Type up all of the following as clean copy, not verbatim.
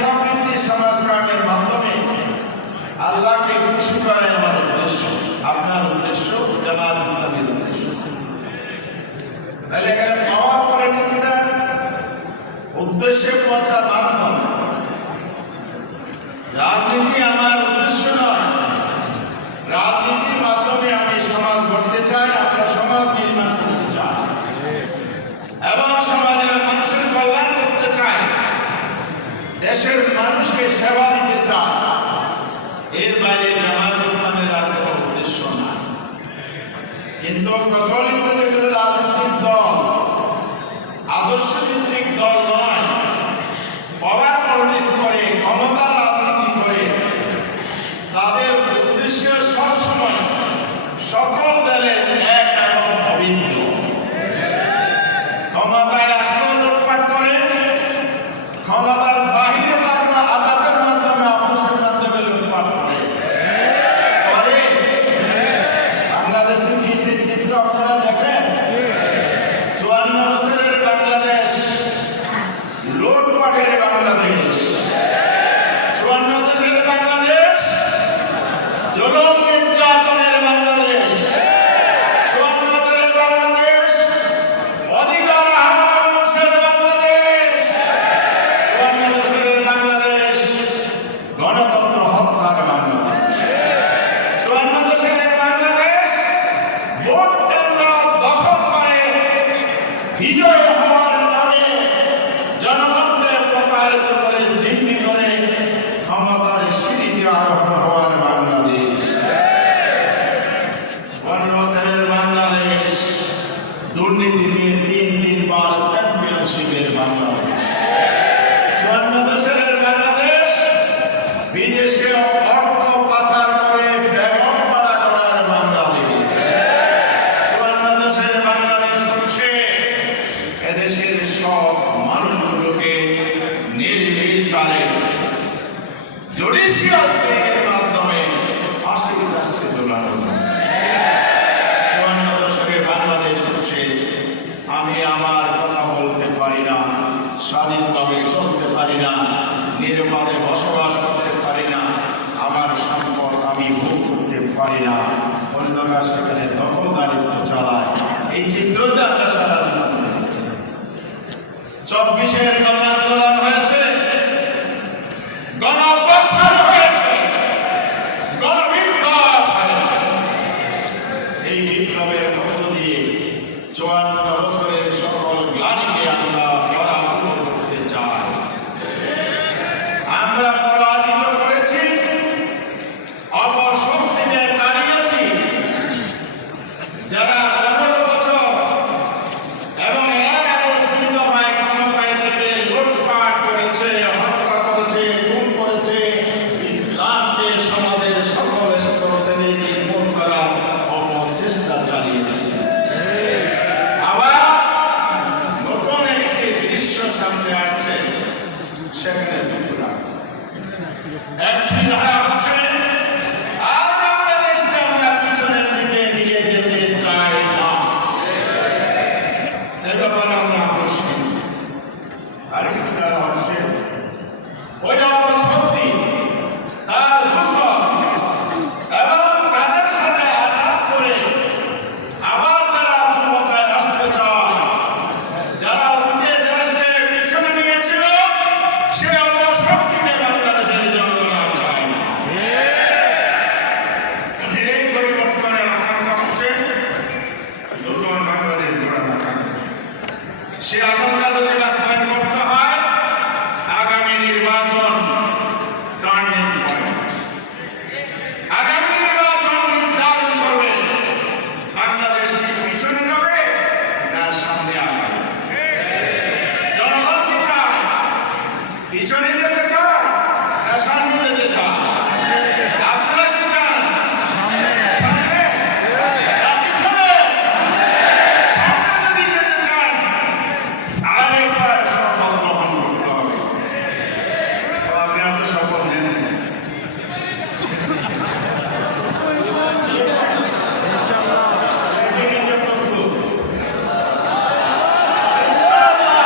সমৃদ্ধি সমাজকর্মের মাধ্যমে আল্লাহকে খুশি করা আমার উদ্দেশ্য, আপনার উদ্দেশ্য, জামাত ইসলামের উদ্দেশ্য। তাহলে এখানে পাওয়ার পরে কিছুটা উদ্দেশ্যে পৌঁছার মাধ্যম। রাজনীতি আমার উদ্দেশ্য নয়। রাজনীতির মাধ্যমে আমি সমাজ গড়তে চাই, আমরা সমাজ নির্মাণ করতে চাই এবং সমাজের মানুষের কল্যাণ করতে চাই, দেশের মানুষকে সেবা দিতে চাই। এর বাইরে জামাত ইসলামের আর কোনো উদ্দেশ্য নাই। কিন্তু প্রচলিত যেগুলো রাজনৈতিক দল আদর্শ ভিত্তিক দল নয়, পাওয়ার পলিটিক্স করে, ক্ষমতার রাজনীতি করে, তাদের উদ্দেশ্য সবসময় সকল দলের এক এবং অভিন্ন। ক্ষমতায় আসলে লুটপাট করে, ক্ষমতার বাহিরে তারা আদাতের মাধ্যমে, আপোষের মাধ্যমে লুটপাট করে। বাংলাদেশে কি সেই চিত্র আপনারা দেখেন? 54 বছরের বাংলাদেশ লুটপাটের বাংলাদেশ, 54 দেশের বাংলাদেশ জুলুম নির্যাতনের বাংলাদেশ, 54 বছরের বাংলাদেশ অধিকার মানুষের বাংলাদেশ, 54 বছরের বাংলাদেশ গণতন্ত্র হত্যার বাংলাদেশ, 54 বছরের বাংলাদেশ ভোট কেন্দ্র দখল করে বিজয় হওয়ার নামে জনগণকে প্রতারিত করে, জিম্মি করে ক্ষমতার সিঁড়িতে আরোহণ হওয়ার বাংলাদেশ। 54 বছরের বাংলাদেশ দুর্নীতিতে 3-3বার চ্যাম্পিয়নশিপের বাংলাদেশ। 54 বছরের বাংলাদেশ বিদেশে অর্থ পাচার করে বেগম পাড়া করার বাংলাদেশ। 54 বছরের বাংলাদেশ হচ্ছে এদেশের সব মানুষগুলোকে নির্বিচারে জুডিশিয়াল ট্রেনিংয়ের মাধ্যমে ফাঁসির কাছে ঝোলানো। 54 দশকের বাংলাদেশ হচ্ছে আমি আমার কথা বলতে পারি না, স্বাধীনভাবে চলতে পারি না, নিরাপদে বসবাস করতে পারি না, আমার সম্পদ আমি ভোগ করতে পারি না, অন্যরা সেখানে দখলদারিত্ব চালায়। এই চিত্রটা আমরা সারা জীবন দেখেছি। 24-এর গণ আন্দোলন হয়েছে, গণ অভ্যুত্থান হয়েছে, গণবিপ্লব হয়েছে। এই বিপ্লবের মধ্য দিয়ে 54 বছরের সকল গ্লানিকে আমরা পরাভূত করতে চাই। আমরা পরাজিত করেছি, অপশক্তিকে তাড়িয়েছি। যারা 15 বছর এবং এর আগেও 2 দফায় ক্ষমতায় থেকে লুটপাট করেছে, হত্যা করেছে, খুন করেছে, ইসলামকে সমাজের সকল স্তর থেকে নির্মূল করার অপচেষ্টা চালিয়েছে। আবার নতুন একটি দৃশ্য সামনে আসছে, সেখানে কিছু না। একটি ধারা হচ্ছে আর বাংলাদেশকে আমরা পিছনের দিকে নিয়ে যেতে চাই না, এ ব্যাপারে আমরা খুশি। আর কিছু ধারা হচ্ছে ওই অপশক্তি তার দূষণ এবং তাদের সাথে আঘাত করে আবার তারা ক্ষমতায় আসতে চায়। যারা অতীতে দেশকে পিছনে নিয়েছিল, সে অপশক্তিকে বাংলাদেশের জনগণ আর চায় না। এই পরিবর্তনের আকাঙ্ক্ষা হচ্ছে নতুন বাংলাদেশ গড়ার আকাঙ্ক্ষা। সে আকাঙ্ক্ষা যদি বাস্তবায়ন করতে হয়, আগামী নির্বাচন টার্নিং পয়েন্ট। আগামী নির্বাচন নির্ধারণ করবে বাংলাদেশ কি পিছনে যাবে না সামনে আগাবে। জনগণ কি চায়? পিছনে যেতে চায় না সামনে যেতে চায়? আপনারা কি চান? সামনে না পিছনে? সামনে যদি যেতে চান, আরেকবার শপথ গ্রহণ করতে হবে। তো আপনি আপনার শপথ নেন। প্রস্তুত? ইনশাআল্লাহ।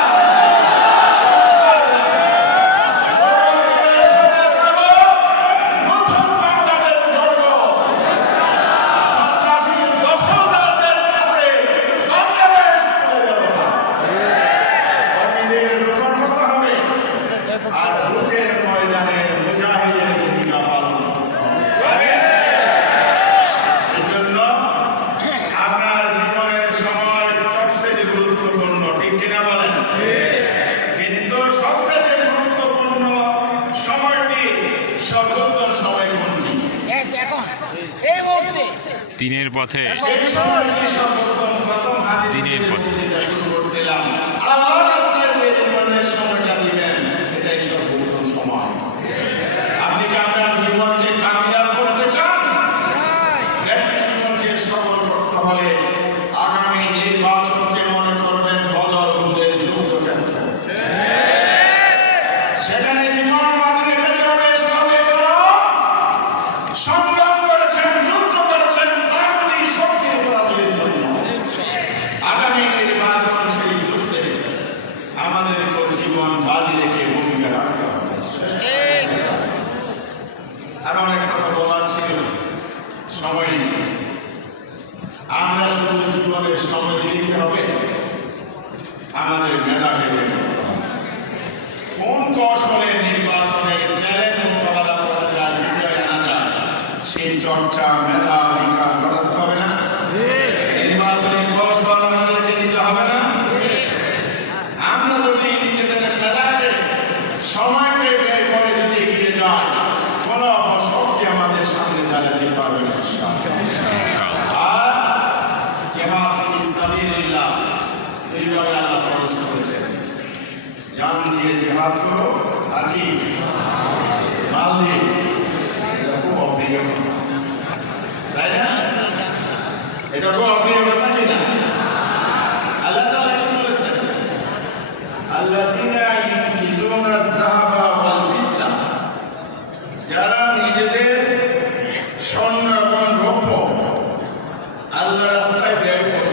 বুকের ময়দানে মুজাহিদের ভূমিকা পালন করে। এই জন্য আপনার জীবনের সময় সবচেয়ে গুরুত্বপূর্ণ, ঠিক কিনা বলেন? কিন্তু সবচেয়ে গুরুত্বপূর্ণ সময়টি সর্বোত্তম সময় কোনটি? দিনের পথে সেই সময়টি সর্বোত্তম প্রথম দিনের পথে যেটা শুরু করছিলাম, আল্লাহ রাস্তায় যে জীবনের সময়টা দিবেন এটাই সর্বোত্তম সময়। আপনি কি আপনার জীবনকে কামিয়াব করতে চান? ব্যক্তি জীবনকে সফল করতে হলে আগামী নির্বাচনকে মনে করবেন বদর উহুদের যুদ্ধক্ষেত্র। সেখানে জীবন বাজি রেখে যাবে সাথে সংগ্রাম করেছেন, যুদ্ধ করেছেন তাগুতি শক্তির পরাজয়ের জন্য। আগামী নির্বাচন সেই যুদ্ধে আমাদেরকে জীবন বাজি রেখে ভূমিকা রাখতে হবে। আর অনেক কথা বলার ছিল, সময় নেই। আমরা শুধু জীবনের সময় দিতে হবে, আমাদের মেধাকে বের করতে হবে। কোন কৌশলে নির্বাচনের চ্যালেঞ্জ মোকাবেলা করা যায়, বিজয় আনা যায়, সেই চর্চা মেধা বিকাশ করাতে হবে না? নির্বাচনী কৌশল আমাদেরকে নিতে হবে না? আমরা যদি নিজেদের মেধাকে সময়কে বের করে যদি এগিয়ে যাই, কোনো অশক্তি আমাদের সামনে দাঁড়াতে পারবে না। আর জিহাদ ফি সাবিলিল্লাহ এইভাবে আল্লাহ ফরজ করেছেন, জান দিয়ে জিহাদ করো, আর কি মাল দিয়ে। এটা খুব অপ্রিয় কথা, তাই না? এটা খুব অপ্রিয় কথা কিনা? আল্লাহ তাআলা কি বলেছেন? আল্লাযীনা ইউনফিকুনা আয-যাহাবা ওয়াল ফিদ্দা, যারা নিজেদের স্বর্ণ এবং রৌপ্য আল্লাহর রাস্তায় ব্যয় করে,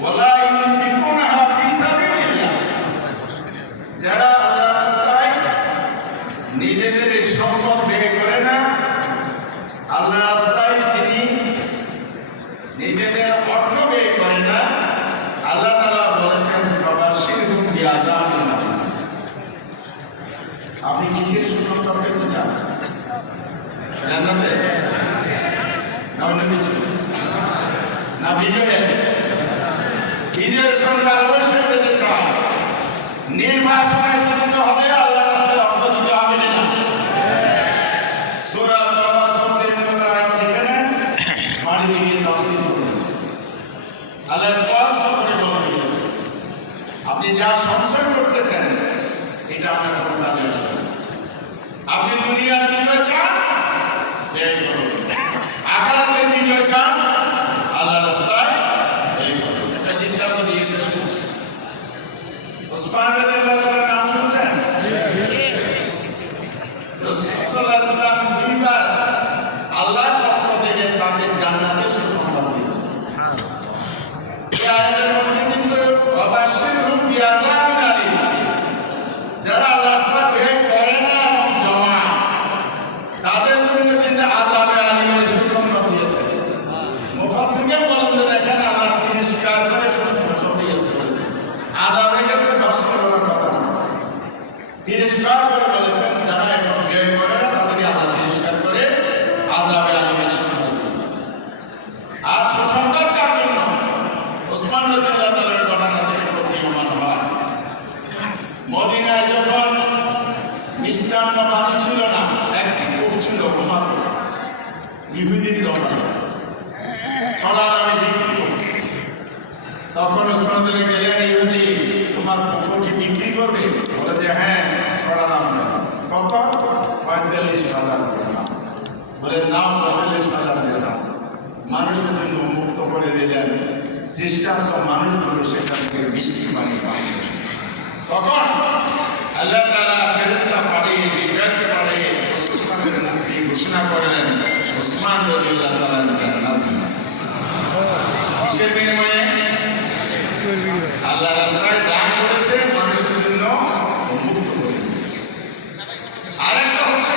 ওয়ালা ইউনফিকুনাহা ফি সাবিলিল্লাহ, যারা আল্লাহর রাস্তায় নিজেদের এই সম্পদ ব্যয় করে না, আল্লাহর রাস্তায় তিনি নিজেদের অর্থ ব্যয় করে না, আল্লাহ তাআলা বলেছেন ফাবাশশিরহুম বিআযাবিন আলীম। আপনি কিসের সুসংবাদ পেতে চান? জান্নাতে না অন্য কিছু? না বিজয়ের? বিজয়ের সংবাদ অবশ্যই পেতে চান। নির্বাচনে জিততে হবে, আল্লাহর রাস্তায় অর্থ দিতে হবে না। সূরা তাওবা 34 নম্বর আয়াত লিখে নেন, বাড়ি থেকে তাফসীর করুন। আল্লাহ স্পষ্ট করে বলে দিয়েছেন, আপনি যা সংশয় করতেছেন এটা আপনার কোনো কাজে আসবে না। আপনি দুনিয়ার বিজয় চান, ব্যয় করুন। আখিরাতের বিজয় চান, আল্লাহর রাস্তায় ব্যয় করুন। একটা দৃষ্টান্ত দিয়ে শেষ করছি। উসমান রাদিয়াল্লাহু তাআলার নাম শুনছেন? রাসূল সাল্লাল্লাহু আলাইহি ওয়াসাল্লাম দুইবার আল্লাহর পক্ষ থেকে তাকে জান্নাতের সুসংবাদ দিয়েছেন। এই আয়াতের মধ্যে কিন্তু ওয়াবাশশিরহুম বিআযাবিন আলীম, যারা আল্লাহর রাস্তায় ব্যয় করে না এবং জমা, তাদের জন্য কিন্তু আযাবে আলীমের সুসংবাদ দিয়েছে। মুফাসসিরগণ বলেন যে এখানে আল্লাহ তিরস্কার করে সুসংবাদ দিয়েছে। আযাবে কিন্তু দর্শন করার কথা না, তিরস্কার করে বলেছেন যারা এখন ব্যয় করে না তাদেরকে আল্লাহ তিরস্কার করে আযাবে আলীমের সুসংবাদ দিয়েছে। আর সুসংবাদ কার জন্য? ওসমান রাদিয়াল্লাহু তাআলার ঘটনা থেকে প্রতীয়মান হয়। মদিনায় যখন মিষ্টান্ন পানি ছিল না, একটি কূপ ছিল মাত্র, ইহুদির দোকান, ছড়া দামে বিক্রি করত। তখন ওসমান রাদিয়াল্লাহু গেলেন, ইহুদি তোমার পুকুরটি বিক্রি করবে? বলে যে হ্যাঁ, ছড়া দাম দেন। কত? ৪৫,০০০ দিরহাম। বলে নাও ৪৫,০০০ দিরহাম। মানুষের জন্য মুক্ত করে দিলেন, দৃষ্টান্ত মানুষগুলো সেখান থেকে মিষ্টি পানি পায়। তখন আল্লাহ তাআলা ফেরেশতা পাঠিয়ে জিবরাইলকে পাঠিয়ে ওসমানের মুক্তি ঘোষণা করলেন, ওসমান রাদিয়াল্লাহু তাআলা জান্নাত। কিসের বিনিময়ে? আল্লাহ রাস্তায় দান করেছে, মানুষের জন্য মুক্ত করে দিয়েছে। আরেকটা হচ্ছে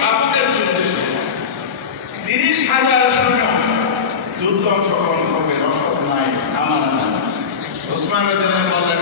কাবুলের যুদ্ধের সময় ৩০,০০০ সৈন্য যুদ্ধ অংশগ্রহণ করবে, রসদ নাই, সামান নাই। ওসমান রাদিয়াল্লাহু বললেন